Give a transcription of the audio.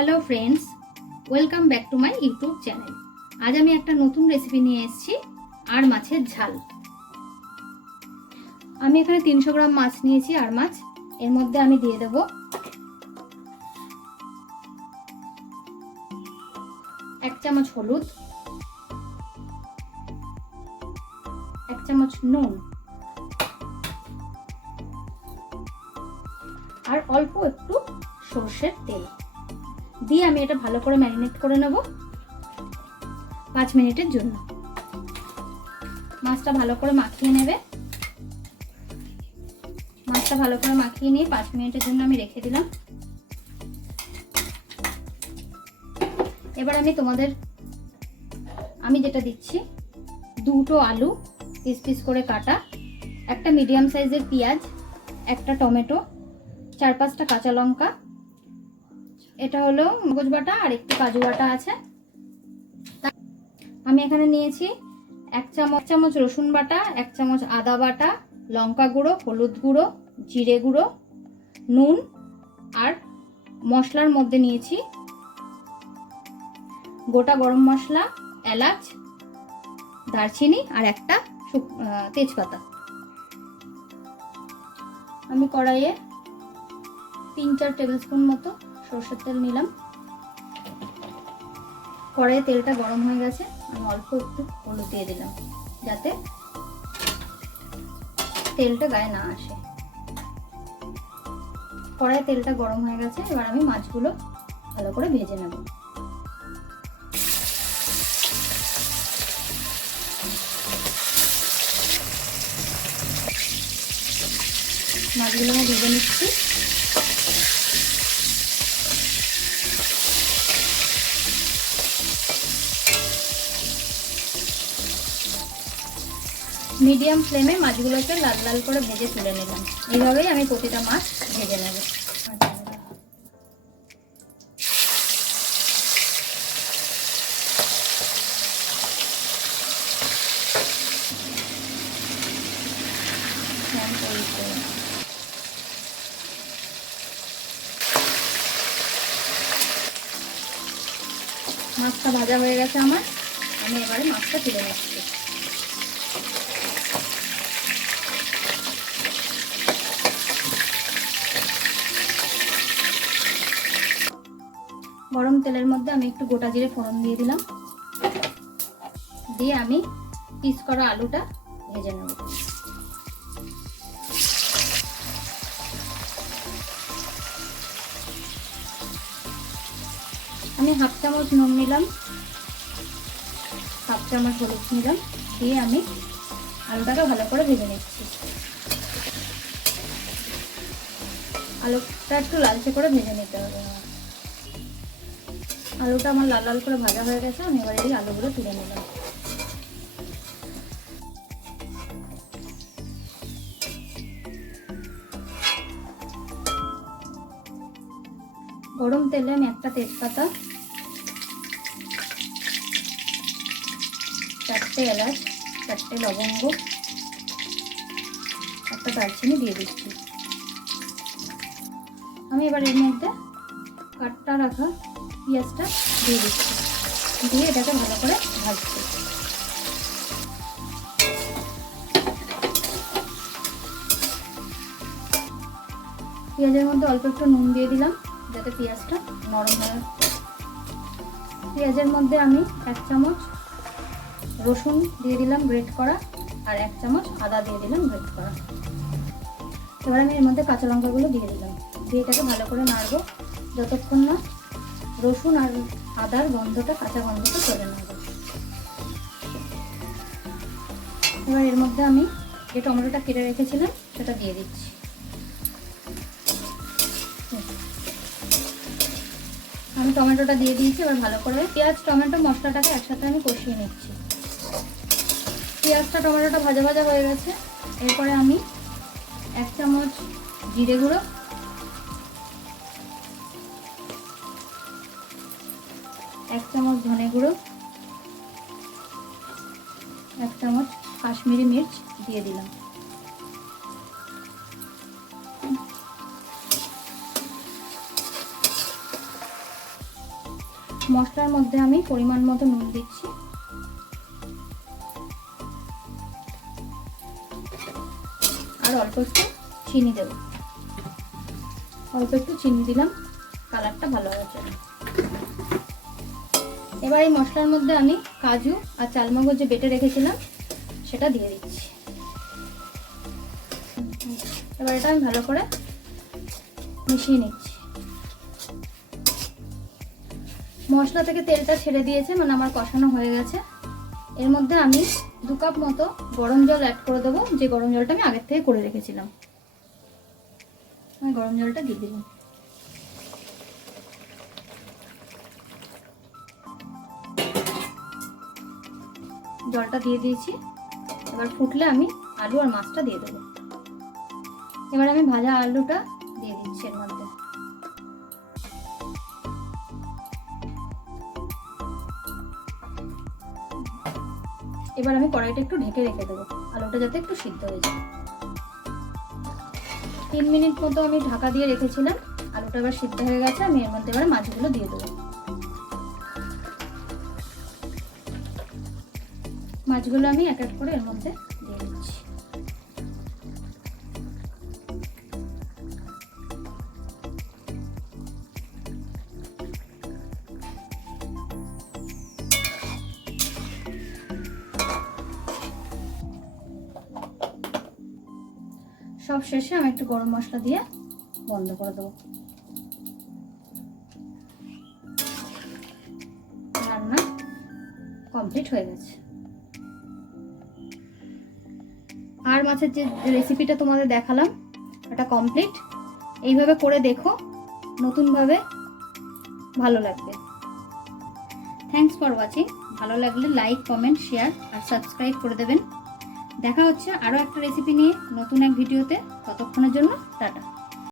Hello friends, welcome back to my YouTube channel. আজ আমি একটা নতুন রেসিপি নিয়ে এসেছি, আর মাছের ঝাল। আমি এখানে 300 গ্রাম মাছ নিয়েছি, আর মাছ। এর মধ্যে আমি দিয়ে দেব 1 চামচ হলুদ, 1 চামচ নুন, আর অল্প একটু সরষের তেল দিয়ে আমি এটা ভালো করে ম্যারিনেট করে নেব 5 মিনিটের জন্য। মাছটা ভালো করে মাখিয়ে নেবে। মাছটা ভালো করে মাখিয়ে নিয়ে 5 মিনিটের জন্য আমি রেখে দিলাম। এবার আমি যেটা দিচ্ছি, 2টো আলু পিস পিস করে কাটা, একটা মিডিয়াম সাইজের পেঁয়াজ, একটা টমেটো, 4-5টা কাঁচা লঙ্কা, এটা হলো মগজ বাটা আর একটু কাজু বাটা আছে। আমি এখানে নিয়েছি 1 চামচ রসুন বাটা, 1 চামচ আদা বাটা, লঙ্কা গুঁড়ো, হলুদ গুঁড়ো, জিরে গুঁড়ো, নুন, আর মশলার মধ্যে নিয়েছি গোটা গরম মশলা, এলাচ, দারচিনি আর একটা তেজপাতা। আমি কড়াইয়ে 3-4 টেবিল স্পুন মতো সরষের তেল নিলাম। কড়াইয়ে তেলটা গরম হয়ে গেছে, আমি অল্প একটু হলুদ দিয়ে দিলাম যাতে তেলটা গায়ে না আসে। কড়াইয়ে তেলটা গরম হয়ে গেছে, এবার আমি মাছগুলো ভালো করে ভেজে নেব। মাছগুলো আমি ভেজে নিচ্ছি। মিডিয়াম ফ্লেমে মাছগুলোকে লাল লাল করে ভেজে তুলে নিলাম। এইভাবেই আমি প্রতিটা মাছ ভেজে নেব। মাছটা ভাজা হয়ে গেছে আমার, আমি এবারে মাছটা তুলে নিচ্ছি। গরম তেলের মধ্যে আমি একটু গোটা জিরে ফোড়ন দিয়ে দিলাম, দিয়ে আমি পিস করা আলুটা ভেজে নেব। আমি 1/2 চামচ নুন নিলাম, 1/2 চামচ হলুদ নিলাম, দিয়ে আমি আলুটাকে ভালো করে ভেজে নিচ্ছি। আলুটা একটু লালচে করে ভেজে নিতে হবে। আলুটা আমার লাল লাল করে ভাজা হয়ে গেছে, আমি এবার এই আলুগুলো তুলে নিলাম। গরম তেলে আমি একটা তেজপাতা, 4টে এলাচ, 4টে লবঙ্গ, একটা দারচিনি দিয়ে দিচ্ছি। আমি এবার এর মধ্যে কাটটা রাখা পেঁয়াজটা দিয়ে দিচ্ছি, দিয়ে এটাকে ভালো করে ভাজছি। পেঁয়াজের মধ্যে অল্প একটু নুন দিয়ে দিলাম যাতে পেঁয়াজটা নরম হয়। পেঁয়াজের মধ্যে আমি 1 চামচ রসুন দিয়ে দিলাম গ্রেট করা, আর 1 চামচ আদা দিয়ে দিলাম গ্রেট করা। এবার আমি এর মধ্যে কাঁচা লঙ্কাগুলো দিয়ে দিলাম, দিয়ে এটাকে ভালো করে নাড়বো যতক্ষণ না রসুন আর আদার কাঁচা গন্ধটা চলে না যায়। এবার এর মধ্যে আমি যে টমেটোটা কেটে রেখেছিলাম সেটা দিয়ে দিচ্ছি। আমি টমেটোটা দিয়ে দিয়েছি। এবার ভালো করে পেঁয়াজ টমেটো মশলাটাকে একসাথে আমি কষিয়ে নিচ্ছি। পেঁয়াজটা টমেটোটা ভাজা ভাজা হয়ে গেছে। এরপরে আমি 1 চামচ জিরে গুঁড়ো, 1 চামচ ধনে গুঁড়ো, 1 চামচ কাশ্মীরি মির্চ দিয়ে দিলাম। মশলার মধ্যে আমি পরিমাণ মতো নুন দিচ্ছি, আর অল্প একটু চিনি দেব। অল্প একটু চিনি দিলাম কালারটা ভালো হওয়ার জন্য। এবার এই মশলার মধ্যে আমি কাজু আর চালমগজ যে বেটে রেখেছিলাম সেটা দিয়ে দিচ্ছি। এবার এটা আমি ভালো করে মিশিয়ে নিচ্ছি। মশলা থেকে তেলটা ছেড়ে দিয়েছে, মানে আমার কষানো হয়ে গেছে। এর মধ্যে আমি 2 কাপ মতো গরম জল অ্যাড করে দেবো, যে গরম জলটা আমি আগের থেকে করে রেখেছিলাম। আমি গরম জলটা দিয়ে দিলাম। জলটা দিয়ে দিয়েছি। এবার ফুটলে আমি আলু আর মাছটা দিয়ে দেবো। এবার আমি ভাজা আলুটা দিয়ে দিচ্ছি এর মধ্যে। এবার আমি কড়াইটা একটু ঢেকে রেখে দেবো, আলুটা যাতে একটু সিদ্ধ হয়ে যায়। 3 মিনিট মতো আমি ঢাকা দিয়ে রেখেছিলাম। আলুটা এবার সিদ্ধ হয়ে গেছে। আমি এর মধ্যে এবার মাছগুলো দিয়ে দেবো। মাছগুলো আমি এক এক করে এর মধ্যে দিয়ে দিচ্ছি। সব শেষে আমি একটু গরম মশলা দিয়ে বন্ধ করে দেবো। রান্না কমপ্লিট হয়ে গেছে। আর মাছের যে রেসিপিটা তোমাদের দেখালাম এটা কমপ্লিট। এইভাবে করে দেখো, নতুনভাবে ভালো লাগবে। Thanks for watching. ভালো লাগলে লাইক, কমেন্ট, শেয়ার আর সাবস্ক্রাইব করে দেবেন। দেখা হচ্ছে আরও একটা রেসিপি নিয়ে নতুন এক ভিডিওতে। ততক্ষণের জন্য টাটা।